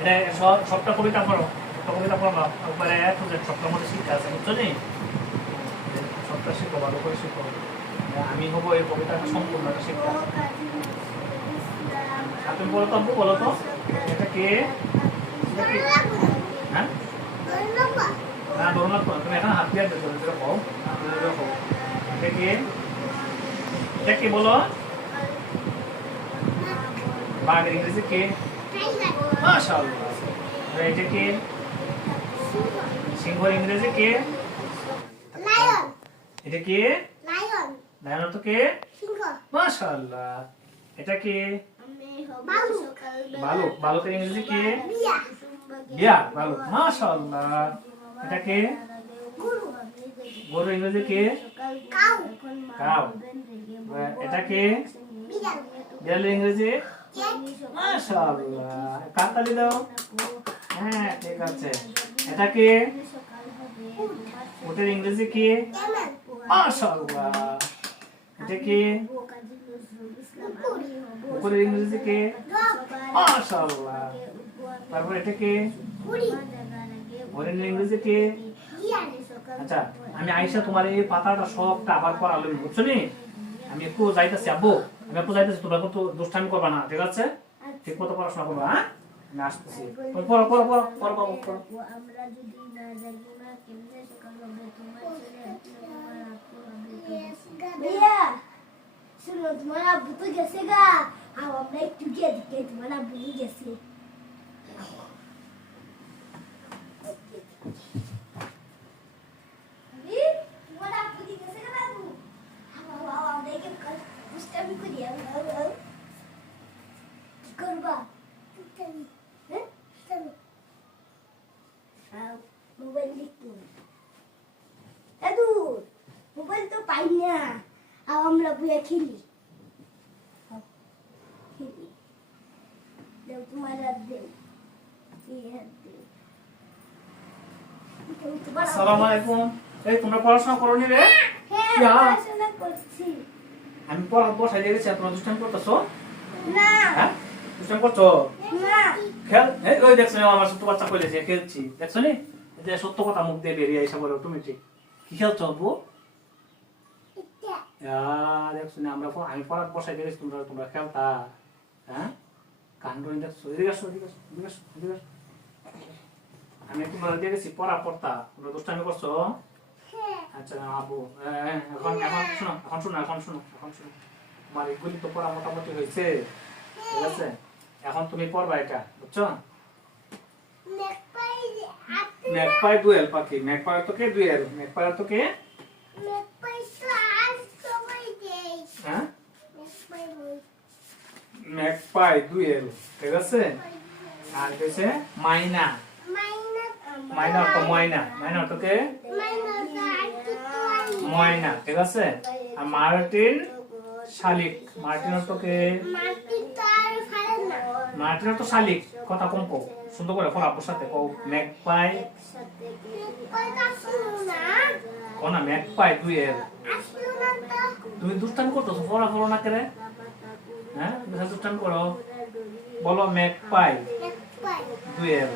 এটা সবটা কবিতা পড়ো, সবটা কবিতা পড়ো, একবারে সবটার মধ্যে শিক্ষা আছে, বুঝছো নি? সবটা শিখো, ভালো করে শিখো। আমি হবো এই কবিতাটা সম্পূর্ণ একটা শিক্ষা। তুমি বলো তো, আব্বু বলো তো, এটা কে? হ্যাঁ, না ধরুন না, তুমি এখন হাত দিয়ে দেখো, এটা কে? এটা কে বলো? বাঘের ইংরেজি কে? মাশাআল্লাহ। এটা কে? সিংহের ইংরেজি কে? লায়ন। এটা কে? লায়ন। লায়ন তো কে? সিংহ। মাশাআল্লাহ। এটা কে? বালুক। বালুক। বালুকের ইংরেজি কে? বিয়া। বিয়া, বালুক। মাশাআল্লাহ। এটা কে? গরু। গরুর ইংরেজি কে? কাউ। কাউ। এটা কে? বিড়াল। বিড়ালের ইংরেজি? মাশাআল্লাহ। কাকতালি দাও। হ্যাঁ, ঠিক আছে। এটা কে? উটের ইংরেজি কি? মাশাআল্লাহ। এটা কি? কুকুরের ইংরেজি কি? মাশাআল্লাহ। তারপর এটা কি? হরিণের ইংরেজি কি? আচ্ছা, আমি আইসা তোমার এই পাতাটা সবটা আবার পড়ালো, বুঝছো নি? আমি একটু যাইতেছি আব্বু, আমি একটু যাইতেছি, তোমরা কিন্তু দুষ্টামি করবা না, ঠিক আছে? ঠিক মতো পড়াশোনা করবা, হ্যাঁ? আমি আসতেছি। পড়ো পড়ো পড়ো পড়ো বাবু পড়ো। আমরা যদি না জানি না কেমনে সকাল হবে, তোমার ছেলে তোমার আপু হবে। ভাইয়া শুনো, তোমার আব্বু তো গেছে গা, আর আমরা একটু গিয়ে দেখে তোমার আব্বু গেছে। তোমার আব্বু গেছে গা বাবু, আমরা আমরা কি দুষ্টামি করি? কি করবা? মোবাইল দেখবো। মোবাইল তো পাই না, আমরা বইয়া খেলি। তোমার হাত দেও। আসসালামু আলাইকুম। এই তোমরা পড়াশোনা করো নি রে? হ্যাঁ, পড়াশোনা করছি। আমি পড়া বসাই দিয়েছি, তোমরা দুষ্টামি করতেছো? না। হ্যাঁ, দুষ্টামি করছো? না। খেল, এই ওই দেখছো আমার ছোট বাচ্চা কইলেছে খেলছি, দেখছো নি? এই যে সত্য কথা মুখ দিয়ে বেরিয়ে আইসা বলো তুমি, ঠিক কি খেলছো আব্বু? দেখছো না, আমি পড়া বসাই দিয়েছি, তোমরা খেলতা। হ্যাঁ, কাণ্ড দেখছো? এদিকে আসো, এদিকে আসো, এদিকে আসো, এদিকে আসো। আমি তোমরা দিয়ে গেছি পড়া পড়তা, তোমরা দুষ্টামি করছো? আচ্ছা আব্বু, এখন এখন শোনো, এখন শোনো, এখন শোনো, এখন শোনো। তোমার এগুলি তো পড়া মোটামুটি হয়েছে, ঠিক আছে? এখন তুমি পড়বা এটা, বুঝছো? ম্যাকপাই ডুয়েল পাখি, ম্যাকপাই তো কে? ডুয়েল। ম্যাকপাই তো কে? হ্যাঁ, ম্যাকপাই ডুয়েল, ঠিক আছে? আর কইছে মাইনা। মাইনা তো ময়না, মাইনা তো কে? ময়না, ঠিক আছে? আর মার্টিন শালিক, মার্টিন তো কে? মার্টিন তো শালিক, কথা কম কও, সুন্দর করে ফল আপুর সাথে কও। ম্যাকপাই ও না, ম্যাকপাই ডুয়েল। তুমি দুষ্টামি করতেছো, পড়া করো না কেন? হ্যাঁ, দুষ্টামি করো, বলো ম্যাকপাই ডুয়েল।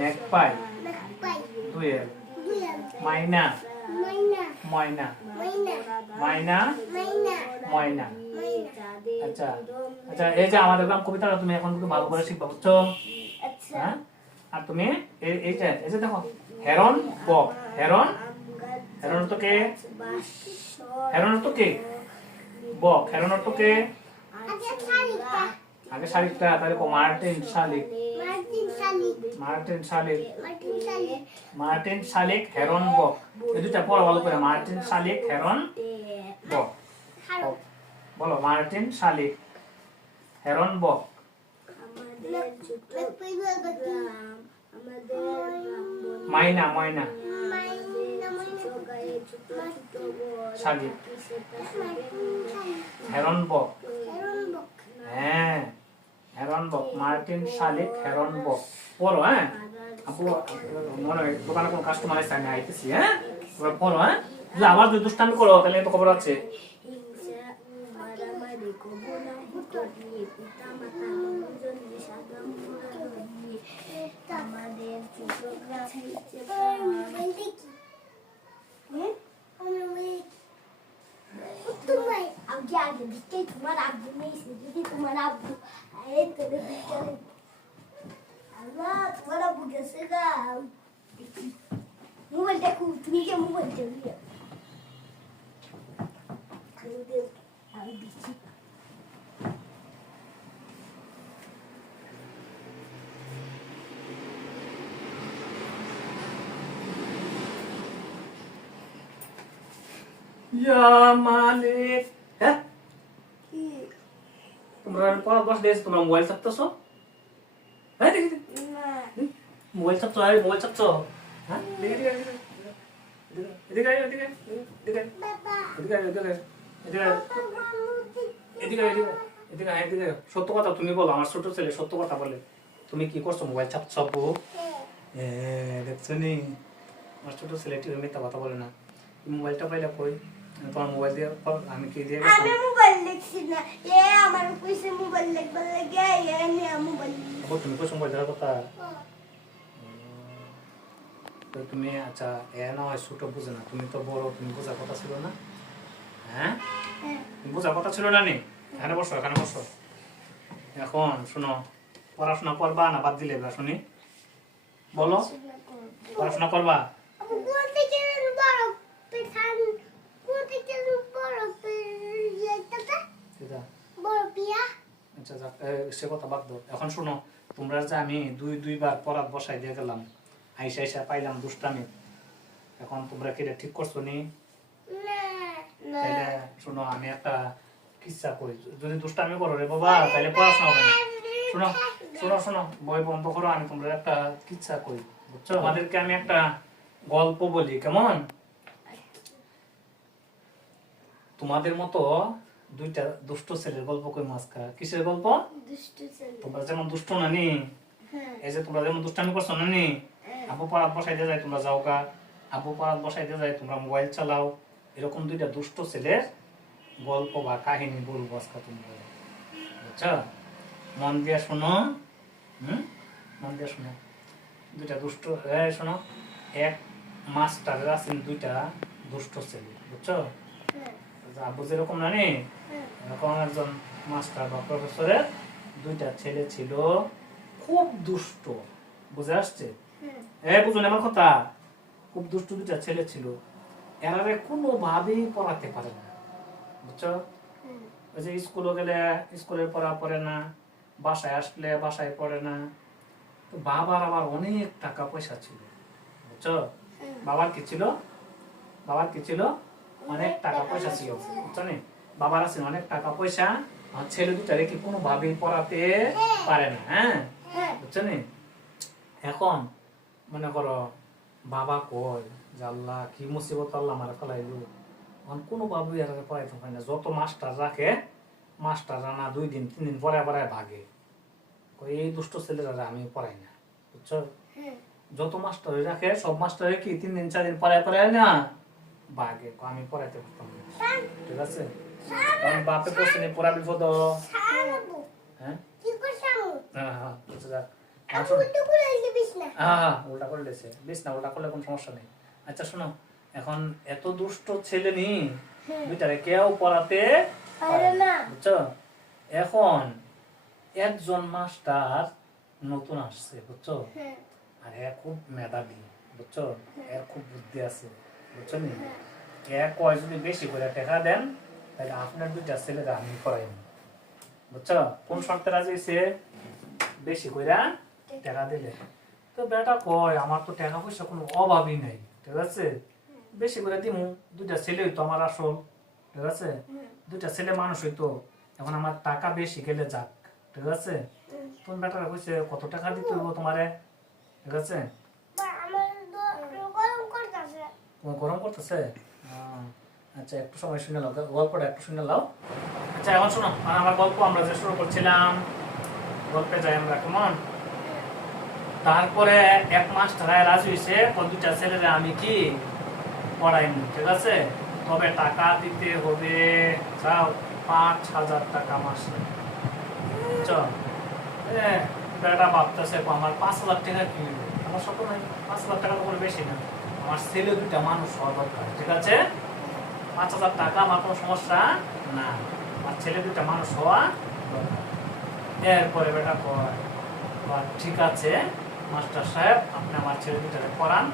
Magpie dual. মাইনা ময়না, মাইনা ময়না। আচ্ছা আচ্ছা, এই যে আমাদের গ্রাম কবিতাটা তুমি এখন একটু ভালো করে শিখবা, বুঝছো? হ্যাঁ, আর তুমি এইটা এই যে দেখো, হেরন বক। হেরন, হেরন তো কে? হেরন তো কে? বক। হেরন তো কে? আগে শালিকটা, তাহলে মার্টিন শালিক। মার্টিন শালিক, মার্টিন শালিক, হেরন বক। এই দুটা পড়া ভালো করে, মার্টিন শালিক, হেরন বক। বলো মার্টিন শালিক, হেরন বক। মাইনা ময়না শালিক, হেরন বক। হ্যাঁ, হেরন বক, মার্টিন শালিক, হেরন বক। পড়ো, হ্যাঁ আপু, মনে হয় দোকানে কোনো কাস্টমার আছে, আমি আইতেছি। হ্যাঁ, তোমরা পড়ো। হ্যাঁ, আবার যদি দুষ্টামি করো তাহলে তো খবর আছে। আগে দিকে তোমার আব্বু নেই যদি তোমার আব্বু এই তোরে দিকে আল্লাহ তোমার আব্বু গেছে গা মোবাইল দেখো তুমি কে মোবাইল দেখো আমি দিচ্ছি ইয়া মালিক হ্যাঁ তোমরা পড়া বস দিয়েছো তোমরা মোবাইল চাপতেছো হ্যাঁ দেখি মোবাইল চাপছো আরে মোবাইল চাপছো হ্যাঁ দেখি এদিকে এদিকে এদিকে এদিকে এদিকে এদিকে এদিকে এদিকে সত্য কথা তুমি বলো আমার ছোট ছেলে সত্য কথা বলে তুমি কি করছো মোবাইল চাপছো দেখছো নি আমার ছোট ছেলেটি মিথ্যা কথা বলে না মোবাইলটা পাইলা কই তোমার মোবাইল দিয়ে আমি কি দিয়ে আমি মোবাইল দেখছি না এ আমার কইছে মোবাইল দেখবার লাগে এ নে মোবাইল তুমি কইছো মোবাইল দেখার কথা তো তুমি আচ্ছা এ না হয় ছোট বুঝে না তুমি তো বড় তুমি বোঝার কথা ছিল না হ্যাঁ তুমি বোঝার কথা ছিল না নি এখানে বসো এখন শোনো পড়াশোনা করবা না বাদ দিলে এবার শুনি বলো পড়াশোনা করবা আচ্ছা সে কথা বাদ দাও এখন শোনো তোমরা যে আমি দুইবার পড়াত বসাই দিয়ে গেলাম আইসা পাইলাম দুষ্টামি এখন তোমরা কি ঠিক করছো নি তাইলে শোনো আমি একটা কিচ্ছা কই যদি দুষ্টামি করো রে বাবা তাহলে পড়াশোনা হবে না শোনো শোনো শোনো বই বন্ধ করো আমি তোমরা একটা কিচ্ছা কই বুঝছো আমাদেরকে আমি একটা গল্প বলি কেমন তোমাদের মতো দুইটা দুষ্ট ছেলের গল্প কই মাস্কা কিসের গল্প দুষ্ট ছেলে তোমরা যেমন দুষ্ট নানি এই যে তোমরা যেমন দুষ্টামি করছো নানি আব্বু পাড়াত বসাই দিয়ে যায় তোমরা যাও গা আব্বু পাড়াত বসাই দিয়ে যায় তোমরা মোবাইল চালাও এরকম দুইটা দুষ্ট ছেলের গল্প বা কাহিনী বলবো আজকে তোমরা বুঝছো মন দিয়ে শোনো মন দিয়ে শোনো দুইটা দুষ্ট শোনো এক মাস্টারের আছেন দুইটা দুষ্ট ছেলে বুঝছো আব্বু যেরকম নানি এরকম একজন মাস্টার বা প্রফেসরের দুইটা ছেলে ছিল খুব দুষ্ট বুঝে আসছে বুঝুন আমার কথা খুব দুষ্ট দুইটা ছেলে ছিল এরারে কোনোভাবেই পড়াতে পারে না বুঝছো ওই যে স্কুলে গেলে স্কুলের পড়া পড়ে না বাসায় আসলে বাসায় পড়ে না তো বাবার আবার অনেক টাকা পয়সা ছিল বুঝছো বাবার কি ছিল অনেক টাকা পয়সা ছিল বুঝছো নি বাবার আছে অনেক টাকা পয়সা আর ছেলে দুটারে কি কোনোভাবেই পড়াতে পারে না হ্যাঁ বুঝছো নি এখন মনে করো বাবা কয় যে আল্লাহ কি মুসিবত আল্লাহ আমার ফেলাইলো কোনোভাবেই এরাকে পড়াইতে পারে না যত মাস্টার রাখে মাস্টাররা না 2 দিন 3 দিন পরে ভাগে এই দুষ্ট ছেলেরা আমি পড়াই না বুঝছো যত মাস্টার রাখে সব মাস্টারে কি 3 দিন 4 দিন পরে না ভাগে আমি পড়াইতে পারতাম না ঠিক আছে আমি বাপে কোশ্চেন পড়া বিপদ হ্যাঁ কি করছাও হ্যাঁ আচ্ছা উল্টা করে দিয়েছে বিছনা উল্টা করলে কোনো সমস্যা নেই আচ্ছা শোনো এখন এত দুষ্ট ছেলে নি দুইটারে কেউ পড়াতে পারে না বুঝছো এখন একজন মাস্টার নতুন আসছে বুঝছো আর এ খুব মেধাবী বুঝছো এর খুব বুদ্ধি আছে বুঝছো নি এ কয় যদি বেশি করে টাকা দেন তাহলে আপনার দুইটা ছেলেরা আমি পড়াইব বুঝছো কোন শর্তে রাজি হইছে বেশি করে টাকা দিলে তো বেটা কয় আমার তো টাকা পয়সা কোনো অভাবই নাই ঠিক আছে বেশি করে দিমু দুইটা ছেলে হইতো আমার আসল ঠিক আছে দুইটা ছেলে মানুষ হইতো এখন আমার টাকা বেশি গেলে যাক ঠিক আছে তুমি বেটারা কইছে কত টাকা দিতে হইব তোমারে ঠিক আছে তোমার গরম করতেছে আচ্ছা একটু সময় শুনে নাও গল্পটা একটু শুনে নাও আচ্ছা এখন শোনো আমার গল্প আমরা যে শুরু করছিলাম গল্পে যাই আমরা কেমন তারপরে এক মাস্টার রাজি হয়েছে দুইটা ছেলেরা আমি কি পড়াইনি ঠিক আছে তবে টাকা দিতে হবে 5,000 টাকা মাসে বেটা ভাবতেছে আমার 5,000 টাকা কি আমার সব 5,000 টাকা করে বেশি না আমার ছেলে দুইটা মানুষ হওয়া দরকার ঠিক আছে 5,000 টাকা আমার কোনো সমস্যা না আমার ছেলে দুটা মানুষ হওয়া দরকার। এরপরে বেটা কয়, ঠিক আছে মাস্টার সাহেব, আপনি আমার ছেলে দুটাকে পড়ান,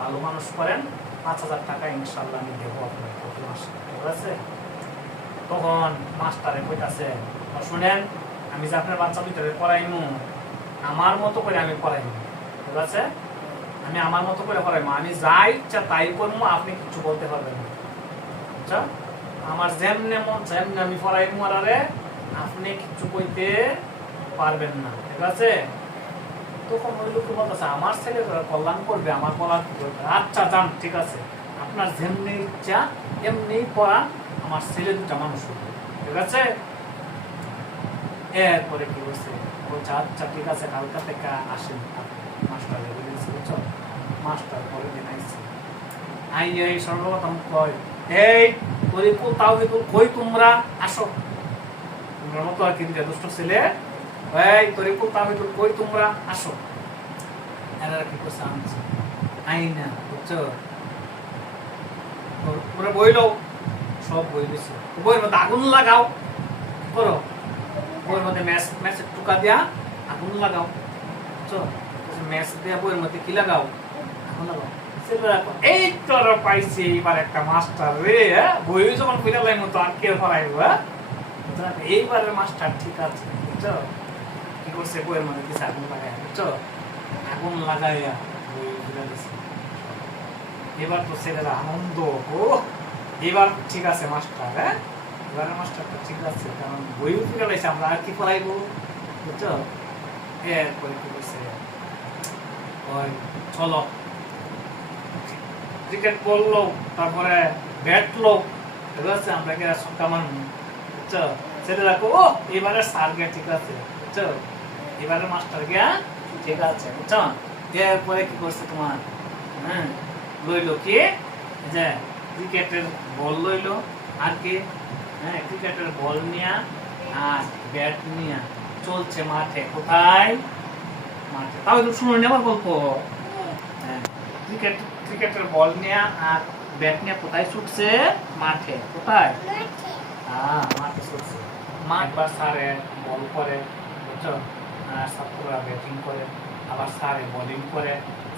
ভালো মানুষ করেন, 5,000 টাকা ইনশাল্লাহ আমি দেবো আপনার প্রতি মাসে, ঠিক আছে? তখন মাস্টারে কইতাছে, শুনেন, আমি যে আপনার বাচ্চা দুটাকে পড়াইমু, আমার মতো করে আমি পড়াইমু, ঠিক আছে? আমি আমার মতো করে পড়াইমু, আমি যা ইচ্ছা তাই করবো, আপনি কিছু বলতে পারবেন না, আচ্ছা? আমার যেমনে মন যেমনে আমি পড়াইমু, আর আপনি কিছু কইতে পারবেন না, ঠিক আছে? তখন ওই লোক বলতেছে, আমার ছেলে কল্যাণ করবে, আমার বলার কি দরকার? আচ্ছা যান, ঠিক আছে, আপনার যেমনি ইচ্ছা এমনি পড়া, আমার ছেলে দুটা মানুষ হবে, ঠিক আছে? এরপরে কি বলছে, বলছে আচ্ছা ঠিক আছে, কালকা থেকে আসেন মাস্টার বুঝছো? মাস্টার পরে দিন আইসি, আই এই সর্বপ্রথম কয়, এই তরিকুল তাওহীদুল কই তোমরা আসো, তোমরা মতো আর কিন্তু দুষ্ট ছেলে, এই তরিকুল তাওহীদুল কই তোমরা আসো। এরা কি করছে, আনছে আইনা, বুঝছো? তোমরা বই লও, সব বই দিছে, বইয়ের মধ্যে আগুন লাগাও, করো বইয়ের মধ্যে ম্যাচের টুকা দিয়া আগুন লাগাও, বুঝছো? ম্যাচ দিয়া বইয়ের মধ্যে কি লাগাও, আগুন লাগাও। এই তোর পাইছি এবার একটা মাস্টার রে, বই যখন ফিরে লাইম তো আর কে পড়াইব, এইবারের মাস্টার ঠিক আছে, বুঝছো? কি করছে, বইয়ের মধ্যে কিছু আগুন লাগাই, বুঝছো? আগুন লাগাইয়া বই ফিরে দিছে। এবার তো ছেলেরা আনন্দ, ও এবার ঠিক আছে মাস্টার, হ্যাঁ এবারের মাস্টারটা ঠিক আছে, কারণ বইও ফিরে লাইছে, আমরা আর কি পড়াইবো, বুঝছো? এরপরে কি করছে, ওই চলো ক্রিকেট বললো, তারপরে ব্যাট লো, বুঝছে? আমরা কি সংখ্যা মানব, বুঝছো? ছেলেরা ও এবারে স্যার গিয়া ঠিক আছে, বুঝছো? এবারে মাস্টার গিয়া ঠিক আছে, বুঝছো? এরপরে কি করছে তোমার, হ্যাঁ লইলো কি, যে ক্রিকেটের বল লইলো, আর কি, হ্যাঁ ক্রিকেটের বল নিয়া আর ব্যাট নিয়া চলছে মাঠে, কোথায়, মাঠে। তাও একটু শুনুন আমার গল্প, হ্যাঁ ক্রিকেটের বল নিয়ে আর ব্যাট নিয়ে কোথায় ছুটছে, মাঠে, কোথায়, হ্যাঁ মাঠে ছুটছে। একবার স্যারে বল করে, বুঝছো? ছাত্ররা ব্যাটিং করে, আবার স্যারে বোলিং করে,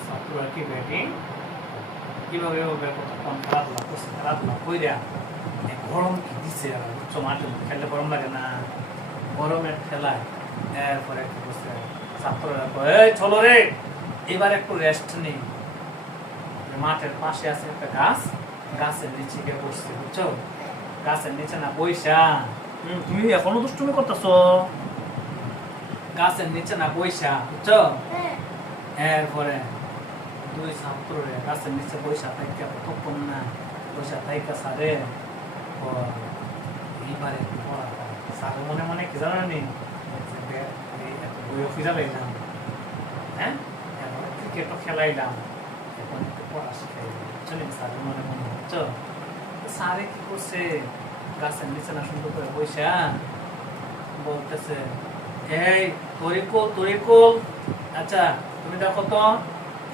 ছাত্ররা কি ব্যাটিং, কিভাবে কতক্ষণ খেলাধুলা করছে, খেলাধুলা কইরা গরম কি দিছে, বুঝছো? মাঠে খেললে গরম লাগে না, গরমের খেলায় এরপরে কি করছে, ছাত্ররা কয় চলো রে এবার একটু রেস্ট নেই। মাঠের পাশে আছে একটা গাছ, গাছের নিচে গিয়ে বসছে, বুঝছো? গাছের নিচে না বইসা, তুমি এখনো দুষ্টুমি করতেছো, গাছের নিচে না বইসা, বুঝছো? এরপরে দুই ছাত্ররে গাছের নিচে বইসা থাইকা কতক্ষণ না বইসা থাইকা সারে এইবারে পড়া, স্যার মনে মনে কি জানো নি, বইও ফিরালাইলাম, হ্যাঁ ক্রিকেটও খেলাইলাম, এখন একটু পড়া শিখাই, বুঝছেন? স্যার মনে মনে, বুঝছো? স্যারে কি করছে, গাছের নিচে না সুন্দর করে বইসা বলতেছে, এই তরিকুল, আচ্ছা তুমি দেখো তো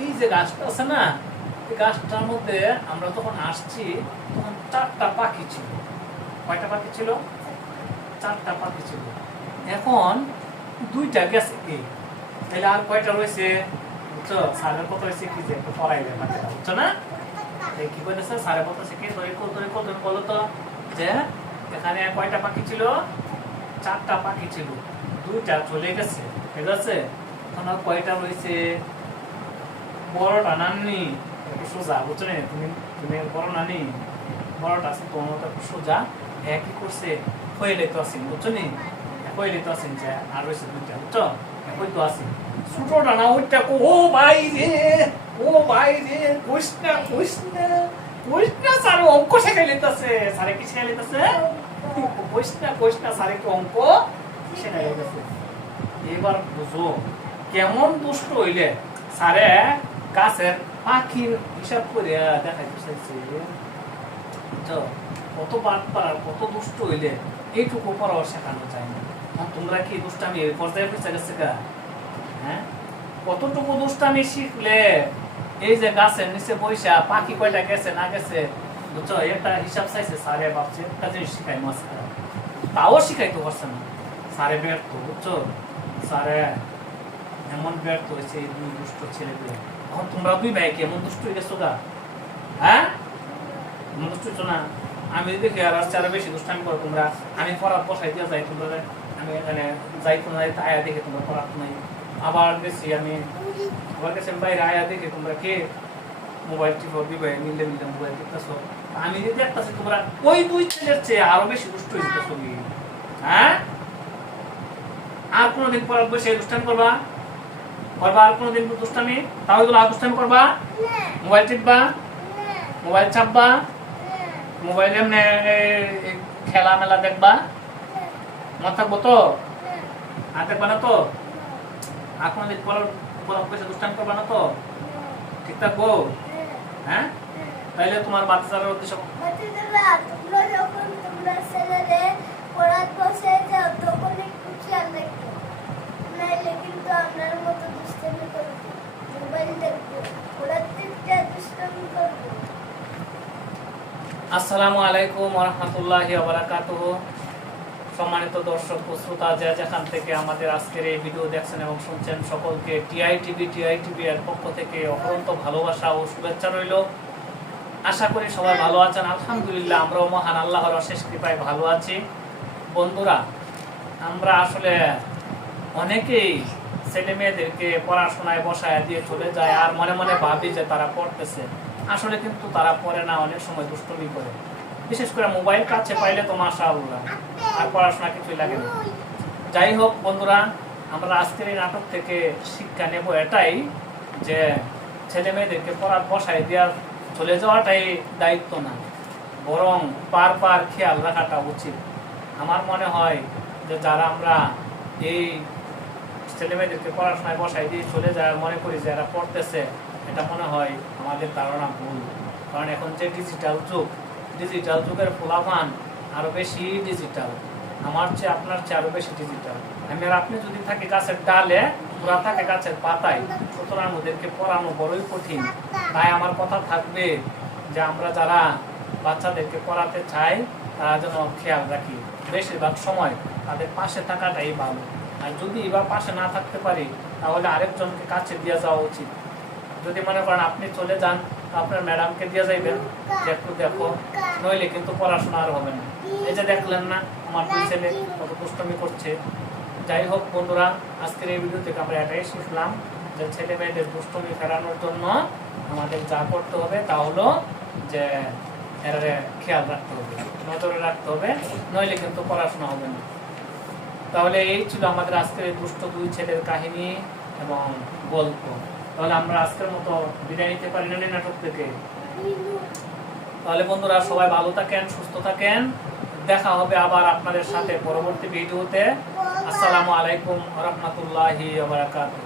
এই যে গাছটা আছে না, এই গাছটার মধ্যে আমরা তখন আসছি তখন 4টা পাখি ছিল। কয়টা পাখি ছিল? 4টা পাখি ছিল। এখন 2টা গেছে, কি তাহলে আর কয়টা রয়েছে, বুঝছো? স্যারের কথা হয়েছে কি যে একটু পড়াইলে বাচ্চাটা, বুঝছো না? কি বলেছে স্যারের কথা হচ্ছে কি, তরিকুল তুমি বলো তো যে এখানে কয়টা পাখি ছিল? 4টা পাখি ছিল, 2টা চলে গেছে, ঠিক আছে? এখন আর কয়টা রয়েছে? বড়টা নানি একটু সোজা, বুঝছো না? তুমি বড় নানি, বড়টা আছে তোমার মতো একটু সোজা, কি করছে হইলে তো আসেন, বুঝছো নি? হইলে তো আসেন যে আর রয়েছে 2টা, বুঝছো? হই তো আসেন ছোটটা না, ওইটা ও ভাই রে, ও ভাই রে, কৃষ্ণা স্যার অঙ্ক শেখাই লিতেছে, স্যারে কি শেখাই লিতেছে? কৃষ্ণা স্যারে কি অঙ্ক শেখাই লিতেছে। এবার বুঝো কেমন দুষ্ট হইলে স্যারে গাছের পাখির হিসাব করে দেখাইতে চাইছে, কত বাটপার কত দুষ্ট হইলে এইটুকু পড়াও শেখানো যায় না। তোমরা কি দুষ্টামি এই পর্যায়ে পৌঁছে গেছে গা? হ্যাঁ কতটুকু দুষ্টামি শিখলে এই যে গাছের নিচে বইসা পাখি কয়টা গেছে না গেছে, বুঝছো? একটা হিসাব চাইছে স্যারে, ভাবছে একটা জিনিস শিখাই মাছ, তাও শিখাইতে পারছে না। স্যারে ব্যর্থ, বুঝছো? স্যারে এমন ব্যর্থ হয়েছে এই দুই দুষ্ট ছেলেগুলো। এখন তোমরা দুই ভাই কি এমন দুষ্ট হয়ে গেছো গা? হ্যাঁ, এমন দুষ্ট হচ্ছ না? আমি দেখি আর আরো বেশি দুষ্টামি করো তোমরা। আমি পড়া বসাই দিয়ে যাই, তোমরা আমি এখানে যাইতো না, আয়া দেখে তোমরা পড়াতো নাই। আবার গেছি আমি, আবার গেছি বাইরে আয়া দেখে তোমরা কে মোবাইল টিপো, দিবে মিলে মিলে মোবাইল টিপতেছো। আমি যদি দেখতেছি তোমরা ওই দুই ছেলের চেয়ে আরো বেশি দুষ্ট হয়ে যেতেছো। হ্যাঁ, আর কোনোদিন পড়ার বসে দুষ্টামি করবা? করবা আর কোনোদিন দুষ্টামি? তাহলে তো আর দুষ্টামি করবা? মোবাইল টিপবা, মোবাইল চাপবা, মোবাইল এমনি খেলা মেলা দেখবা, মন থাকবো তো? আর দেখবা না তো? আর কোনোদিন পড়ার বসে দুষ্টামি করবা না তো? ঠিক থাকবো? হ্যাঁ, তাইলে তোমার বাচ্চারা উদ্দেশ্য তোমরা যখন তোমরা ছেলেরে পড়ার বসে যাও তখন একটু খেয়াল রাখো, নাইলে কিন্তু আপনার মতো দুষ্টামি করবে, মোবাইল দেখবে, পড়ার দিকটা দুষ্টামি করবে। আসসালামু আলাইকুম ওয়া রাহমাতুল্লাহি ওয়া বারাকাতুহু। সম্মানিত দর্শক ও শ্রোতা, যে যেখান থেকে আমাদের আজকের এই ভিডিও দেখছেন এবং শুনছেন, সকলকে টিআইটিভি এর পক্ষ থেকে অপরন্ত ভালোবাসা ও শুভেচ্ছা রইল। আশা করি সবাই ভালো আছেন। আলহামদুলিল্লাহ, আমরাও মহান আল্লাহর অশেষ কৃপায় ভালো আছি। বন্ধুরা, আমরা আসলে অনেকেই ছেলে মেয়েদেরকে পড়াশোনায় বসায় দিয়ে চলে যায় আর মনে মনে ভাবি যে তারা পড়তেছে, আসলে কিন্তু তারা পড়ে না, অনেক সময় দুষ্টুমি করে। বিশেষ করে মোবাইল কাছে পাইলে তো মাশাআল্লাহ, আর পড়াশোনা কিছুই লাগে না। যাই হোক বন্ধুরা, আমরা আজকের এই নাটক থেকে শিক্ষা নেব এটাই যে ছেলে মেয়েদেরকে পড়ার বসায় দেওয়ার চলে যাওয়াটাই দায়িত্ব না, বরং বারবার খেয়াল রাখাটা উচিত। আমার মনে হয় যে যারা আমরা এই ছেলে মেয়েদেরকে পড়াশোনায় বসাই দিয়ে চলে যায় মনে করি যে এরা পড়তেছে, এটা মনে হয় আমাদের ধারণা ভুল। কারণ এখন যে ডিজিটাল যুগের ফলাফল আরো বেশি ডিজিটাল, আমার চেয়ে আপনার চেয়ে আরো বেশি ডিজিটাল। আমি আর আপনি যদি থাকি গাছের ডালে, ওরা থাকে গাছের পাতায়, সুতরাং ওদেরকে পড়ানো বড়ই কঠিন। তাই আমার কথা থাকবে যে আমরা যারা বাচ্চাদেরকে পড়াতে চাই তারা যেন খেয়াল রাখি, বেশিরভাগ সময় তাদের পাশে থাকাটাই ভালো। আর যদি এবার পাশে না থাকতে পারি তাহলে আরেকজনকে কাছে দিয়ে যাওয়া উচিত। যদি মনে করেন আপনি চলে যান, আপনার ম্যাডামকে দিয়ে যাইবেন যে একটু দেখো, নইলে কিন্তু পড়াশোনা আর হবে না। এই যে দেখলেন না আমার দুই ছেলে কত দুষ্টমি করছে। যাই হোক বন্ধুরা, আজকের এই ভিডিও থেকে আমরা এটাই শিখলাম যে ছেলে মেয়েদের দুষ্টমি ফেরানোর জন্য আমাদের যা করতে হবে তা হলো যে এর খেয়াল রাখতে হবে, নজরে রাখতে হবে, নইলে কিন্তু পড়াশোনা হবে না। তাহলে এই ছিল আমাদের আজকের দুষ্ট দুই ছেলের কাহিনী এবং গল্প। তাহলে আমরা আজকের মতো বিদায় নিতে পারি না নাটক থেকে? তাহলে বন্ধুরা সবাই ভালো থাকেন, সুস্থ থাকেন। দেখা হবে আবার আপনাদের সাথে পরবর্তী ভিডিওতে। আসসালামু আলাইকুম ওয়া রাহমাতুল্লাহি ওয়া বারাকাতুহু।